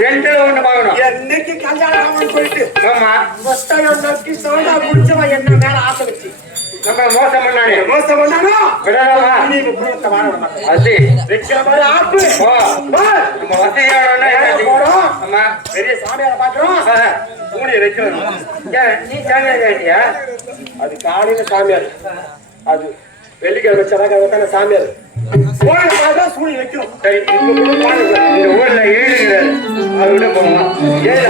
ரெண்டுல ஒண்ணு வாங்கணும். என்னைக்கு கல்யாணம் ஆகும்னு சொல்லிட்டு. ஆமா. புஸ்தகம் நோக்கி சோடா குடிச்சவன் என்ன மேல ஆசை வச்சு. நம்ம மோசம் பண்ணானே. மோசம் பண்ணானோ? விடலாமா? நீ வாழ விடமாட்டேன் அது வைக்கிற மாதிரி ஆப்பு. ஓ. நம்ம வசதியானோன்னா என்ன செய்யும்? ஆமா. பெரிய சாமியார பாக்குறோம் நீ அது காலையில சாமியார். அது வெள்ளிக்கிழமை செவ்வாய்க்கிழமை தானே சாமியார். சூழி வைக்கணும் சரி இந்த ஊர்ல ஏழு. கிடையாது அதை விட போவோம் ஏழு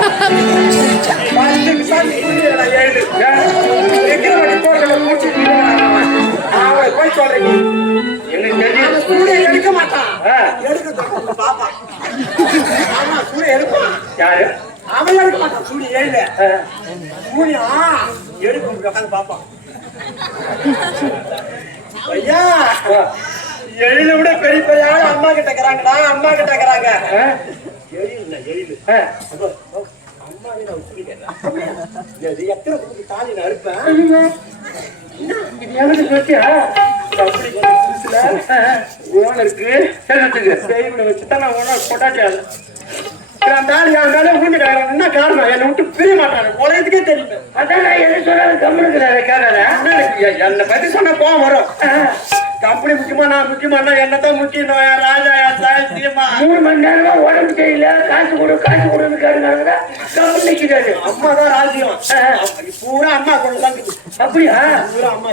போய் எனக்கு எடுக்க மாட்டான். எடுக்க பாப்பா. ஆமா சூரிய எடுப்பான். யாரு? அவன் எடுக்க மாட்டான் சூரிய ஏழு. சூரியா எடுக்க உட்காந்து பாப்பான். ஐயா. எழில விட பெரிய பெரிய ஆளு அம்மா கிட்ட இருக்கிறாங்கடா அம்மா கிட்ட இருக்கிறாங்க. என்ன காரணம்? என்னை விட்டு பிரிய மாட்டாங்க உலகத்துக்கே தெரியும் அதான் என்ன என்னை பத்தி சொன்ன கோவம் வரும். கம்பெனி முக்கியமா நான் முக்கியமா என்னதான் முக்கியம் ராஜா என் சாய் சீமா. மூணு மணி நேரமா உடம்பு சரியில்லை. காசு கொடு காசு கொடுன்னு கேட்டுக்காங்க கம்மு நிக்கிறாரு அம்மா தான் ராஜ்யம். பூரா அம்மா இருக்குது. அப்படியா? பூரா அம்மா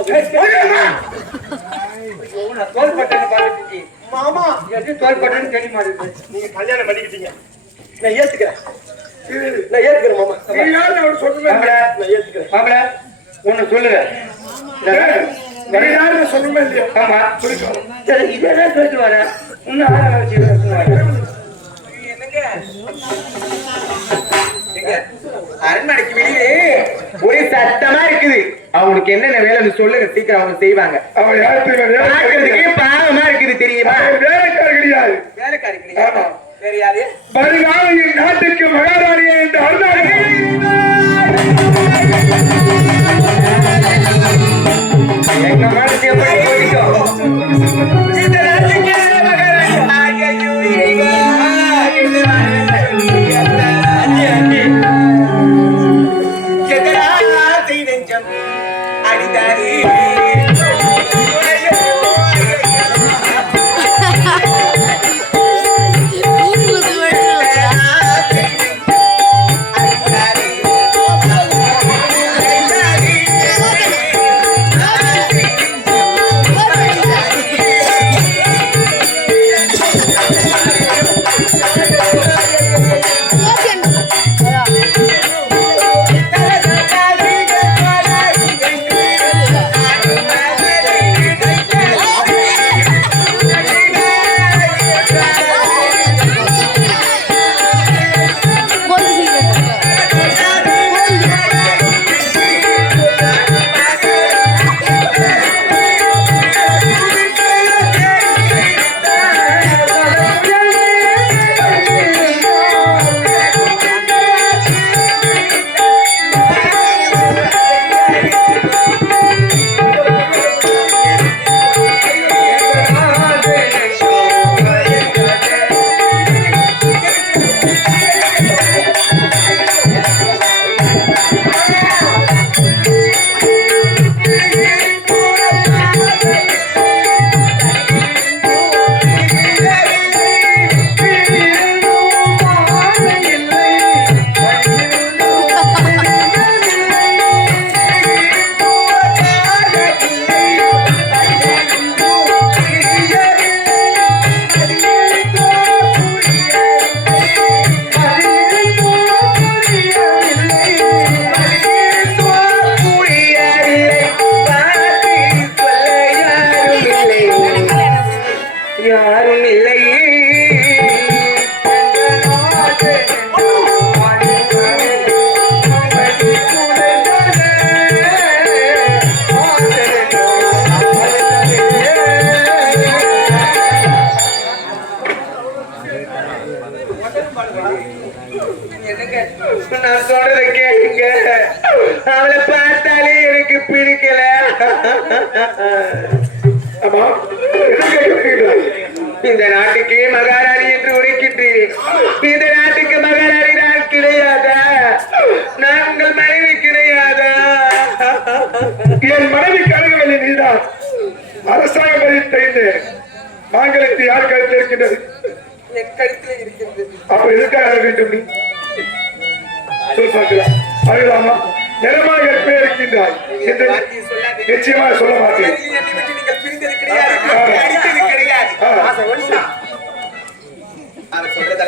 நான் தோல்பட்டேன்னு பார்த்துட்டு மாமா. எது தோல்பட்டேன்னு தெரிய மாட்டேங்குது நீங்க கல்யாணம் பண்ணிக்கிட்டீங்க. நான் ஏத்துக்கிறேன். நான் ஏத்துக்கிறேன் மாமா. நீ யாருன்னு அவர் சொல்லவே இல்லை. நான் ஏத்துக்கிறேன். மாப்பிள ஒண்ணு சொல்லுங்க நீ யாருன்னு சொல்லுமே இல்லையா? ஆமா. சரி இதெல்லாம் சொல்லிட்டு வரேன் இன்னும் ஆளை வச்சு அரண்மனைக்கு வெளியே ஒரே சத்தமா இருக்குது. அவங்களுக்கு என்னென்ன வேலைன்னு சொல்லுங்க சீக்கிரம் அவங்க செய்வாங்க. பார்க்கறதுக்கே பாவமா இருக்குது தெரியுமா? வேலைக்கார கிடையாது. வேலைக்காரி கிடையாது. வருங்காலையில் நாட்டுக்கு மகாராணியை என்று அருணாச்சலம் ஆமா இந்த நாட்டுக்கு மகாராணி என்று உரைக்கின்றீர் இந்த நாட்டுக்கு மகாராணி நான் கிடையாதா? நான் உங்கள் மனைவி கிடையாதா? என் மனைவிக்கு அருகவில்லை நீதான். அரசாங்க இந்த மாங்கலத்தை யார் கருத்தில் இருக்கின்றது? என் கழுத்துல இருக்கிறது. அப்ப எதுக்காக வேண்டும் நீ? சொல் பார்க்கலாம். நிறமாக கற்பே இருக்கின்றாய் என்று வார்த்தையை நிச்சயமா சொல்ல மாட்டேன்.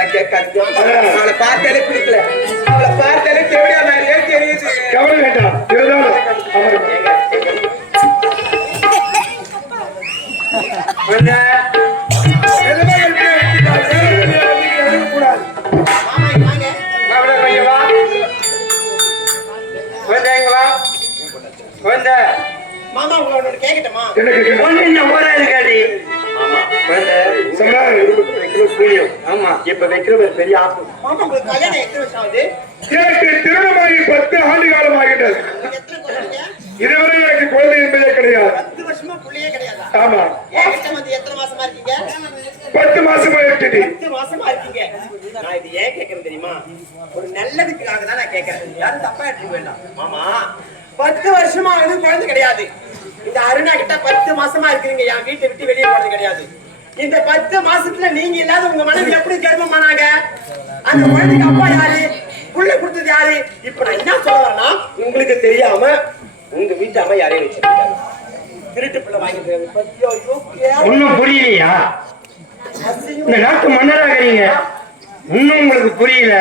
அவளை பார்த்தாலே பிடிக்கல அவளை பார்த்தாலே தேவையா மாதிரியே தெரியுது கவலை வேண்டாம் இருந்தாலும் அமரும் கல்யாணம் எத்தனை வருஷம் ஆகுது? எனக்கு திருமணமாகி பத்து ஆண்டு காலம் குழந்தைங்க இதுவரை எனக்கு குழந்தை என்பதே கிடையாது. பத்து வருஷமா புள்ளையே கிடையாதா? ஆமா. பத்து மாசமா இருக்குது. பத்து மாசமா இருக்கீங்க. நான் இது ஏன் கேட்கறேன் தெரியுமா? ஒரு நல்லதுக்காக தான் நான் கேட்கறேன் யாரும் தப்பா எடுத்துக்க வேண்டாம். மாமா பத்து வருஷமா ஆகுது குழந்தை கிடையாது. இந்த அருணா கிட்ட பத்து மாசமா இருக்கிறீங்க. என் வீட்டை விட்டு வெளியே போறது கிடையாது. இந்த பத்து மாசத்துல நீங்க இல்லாத உங்க மனைவி எப்படி கர்ப்பமானாங்க அந்த குழந்தைக்கு அப்பா யாரு? புள்ள கொடுத்தது யாரு? இப்ப நான் என்ன சொல்ல வரேன்னா உங்களுக்கு தெரியாம உங்க வீட்டு அம்மா யாரையும் வச்சிருக்காங்க. திருட்டு பிள்ளை வாங்கிட்டு. ஒண்ணும் புரியலையா. இந்த நாட்டு மன்னராகிறீங்க. இன்னும் உங்களுக்கு புரியல.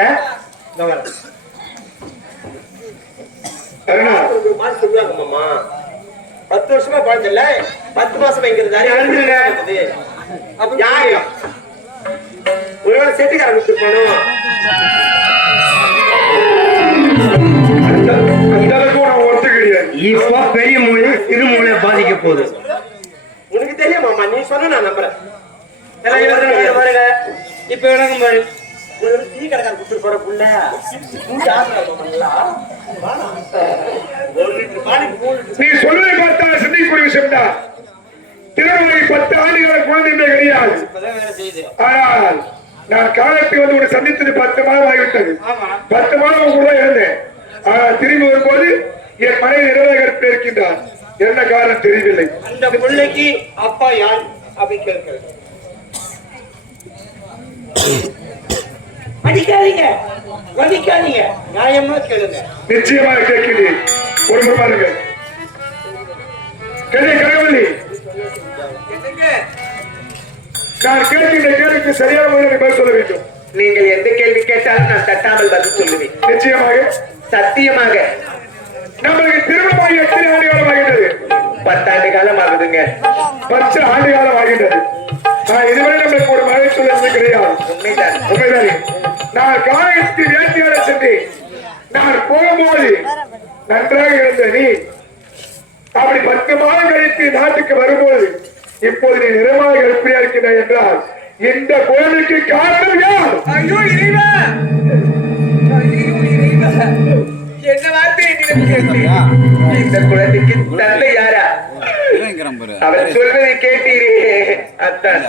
அருணா. மாமா பத்து வருஷமா குழந்தை இல்ல பத்து மாசம் யாருங்க? அப்ப யாரு? ஒருவேளை செட்டுக்காரன் ஒருத்த கிடையாது இப்போ பெரிய மூளை சிறு மூளை பாதிக்க போகுது. உனக்கு தெரியும் மாமா நீ சொன்ன நான் நம்புறேன். இங்க இப்ப விளங்க பாரு. ஒரு டீ கடைக்காரன் கொடுத்துட்டு போற புள்ள. நீ சொல்வதை பார்த்தா சிந்திக்கக்கூடிய விஷயம் தான் திருமணமாகி பத்து ஆண்டுகள் குழந்தை என்பது கிடையாது ஆனால் நான் காலத்தை வந்து உன்னை சந்தித்தது பத்து மாதம் ஆகிவிட்டது. பத்து மாதம் கூட இருந்தேன். ஆனால் திரும்பி வரும்போது என் மனைவி நிர்வாகத்தில் இருக்கின்றார் என்ன காரணம் தெரியவில்லை. அந்த பிள்ளைக்கு அப்பா யார்? அப்படி கேட்கிறது அடிக்காதீங்க வலிக்காதீங்க நியாயமா கேளுங்க. நிச்சயமாக கேட்கிறேன். ஒரு முறை பாருங்க. கதை கரவல்லி என்னங்க? நான் கேட்கின்ற கேள்விக்கு சரியான முறையில் பதில் சொல்ல வேண்டும். நீங்கள் எந்த கேள்வி கேட்டாலும் நான் தட்டாமல் பதில் சொல்லுவேன். நிச்சயமாக. சத்தியமாக. நம்மளுக்கு திருமணமாகி எத்தனை ஆண்டு காலம் ஆகின்றது? பத்தாண்டு காலம் ஆகுதுங்க. பத்து ஆண்டு காலம் ஆகின்றது. நான் இதுவரை நம்மளுக்கு ஒரு மழை சொல்லுறது கிடையாது உண்மைதான். உண்மைதானே? நான் காலத்தில் வேட்டையாட சென்றேன் நான் போகும்போது நன்றாக இருந்த நீ அப்படி பத்து மாதம் கழித்து நாட்டுக்கு வரும்போது இப்போது நீ நிறமாக கற்பியா இருக்கிறாய் என்றால் இந்த குழந்தைக்கு காரணம் யார்? ஐயோ இறைவா! ஐயோ இறைவா! என்ன வார்த்தை? இந்த குழந்தைக்கு தந்தை யாரா? அவர் சொல்வதை கேட்டீரே அத்தான்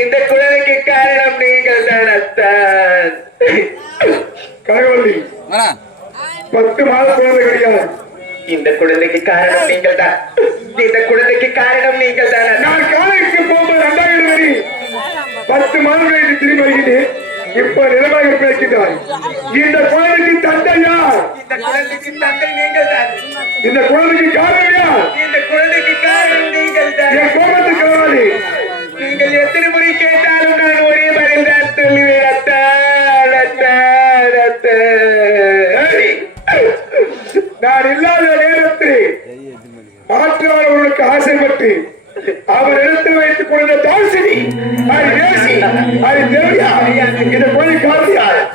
இந்த குழந்தைக்கு காரணம் நீங்கள் தான் அத்தான் கனகவல்லி பத்து மாதம் குழந்தை கிடையாது. இந்த குழந்தைக்கு காரணம் நீங்கள் தான். இந்த குழந்தைக்கு காரணம் நீங்கள் தான் நான் காலைக்கு போகும்போது ரெண்டாயிரம் வரி. பத்து மாதம் கழித்து திரும்பி வருகிறேன். இப்ப நிலமாக பேசுகிறாய் இந்த குழந்தைக்கு தந்தை யார்? குழந்தைக்கு தந்தை நீங்கள் தான். இந்த குழந்தைக்கு காரணம் இந்த குழந்தைக்கு காரணம் நீங்கள் தான். என் கோபத்துக்கு காரணி நீங்கள் எத்தனை முறை கேட்டாலும் நான் ஒரே பதில் தான் சொல்லுவேன். அத்தான் அத்தான் அத்தான் நான் இல்லாத நேரத்தில் மாற்றாளர்களுக்கு ஆசைப்பட்டு அவர் இடத்தில் வைத்துக் கொண்ட தாசினி அது நேசி அது தேவையா இந்த குழந்தை காரணம்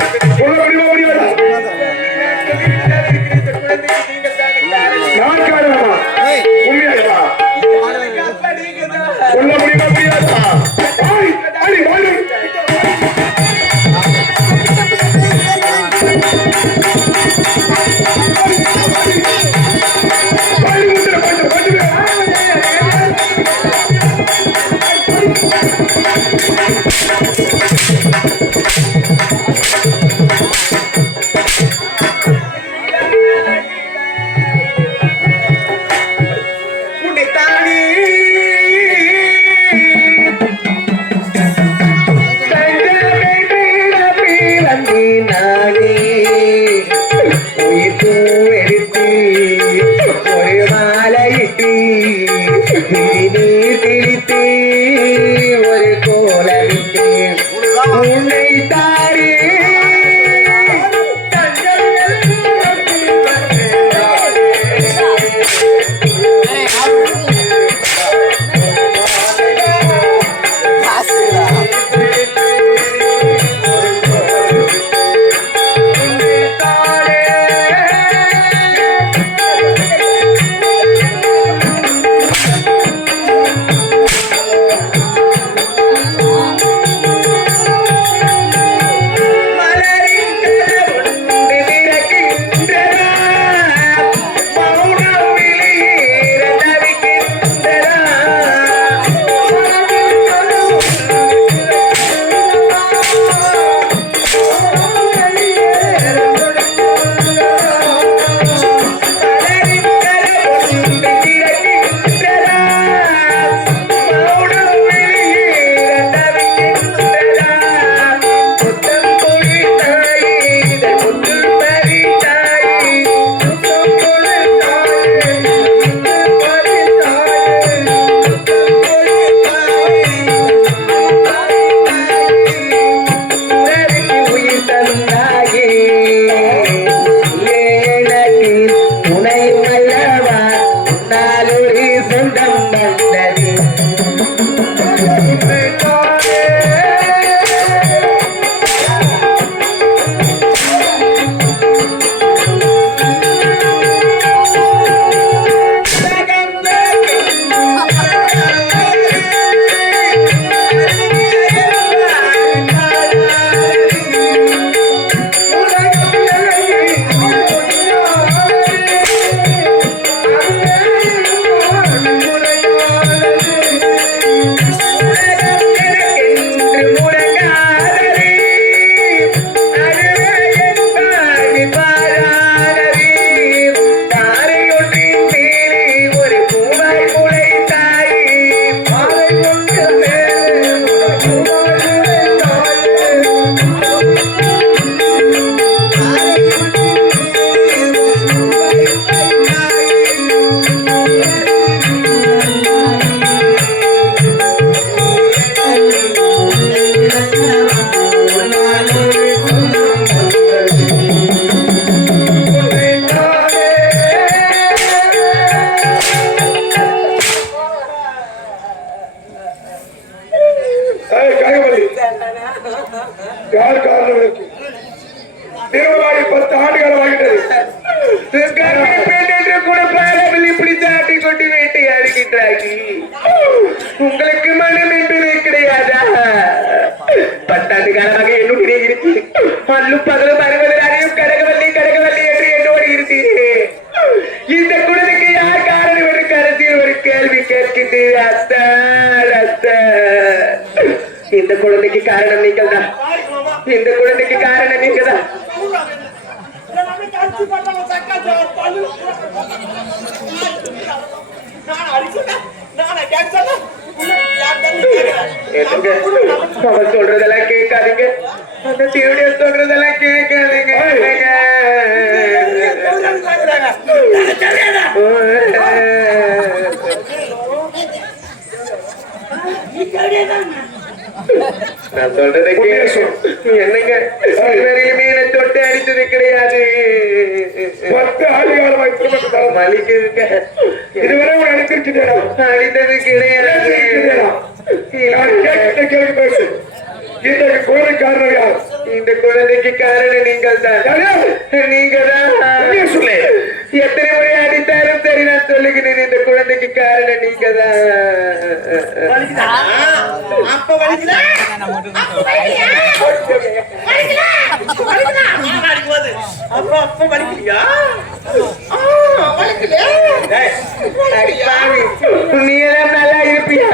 Thank you. ஒரு பூவாய் முளைத்தாயே ஏய், கனகவல்லி. யார் காரணம் இருக்கு திருமலாடி பத்து ஆண்டுகள் ஆகிட்டது கூட பாராமல் இப்படி தாட்டி கொண்டு வேட்டையாடுகின்றாகி உங்களுக்கு மனம் என்பதே கிடையாதா? பத்தாண்டு காலமாக என்னுடைய இருக்கு. மண்ணும் பகலும் அறுபதாரையும் கடகவல்லி கடகவல்லி என்று என்னோடு இருந்தீரே. இந்த குழந்தைக்கு யார் காரணம் என்று கருத்தில் ஒரு கேள்வி கேட்கின்றீர்? அத்தா அத்தா இந்த குழந்தைக்கு காரணம் நீங்கள் தான் இந்த குழந்தைக்கு காரணம் நீங்க தான் என்னங்க? அவன் சொல்றதெல்லாம் கேட்காதீங்க. அந்த திருடைய சொல்றதெல்லாம் கேட்காதீங்க. நான் சொல்றதை கேட்கும் என்னங்க? இதுவரையிலுமே என்னை தொட்டு அடித்தது கிடையாது பத்து ஆண்டுகாலமாய் திருமணம் மலிக்குதுங்க இதுவரை உன்னை அனுப்பியிருக்கிறேனா அடித்தது கிடையாது. கேள்வி பேசு. இன்றைக்கு கோழை காரணம் யார்? இந்த குழந்தைக்கு காரணம் நீங்கள் தான்? நீங்க தான் சொல்லு. எத்தனை முறை அடித்தாலும் சரி நான் சொல்லுகிறேன் இந்த குழந்தைக்கு காரணம் நீங்க தான் நீ எல்லாம் நல்லா இருப்பியா?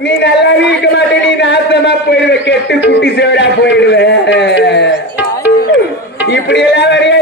நீ நல்லாவே இருக்க மாட்டே நீ நாசமா போயிடுவ கெட்டு குட்டி சேவரா போயிடுவ. இப்படி எல்லாம் வரையா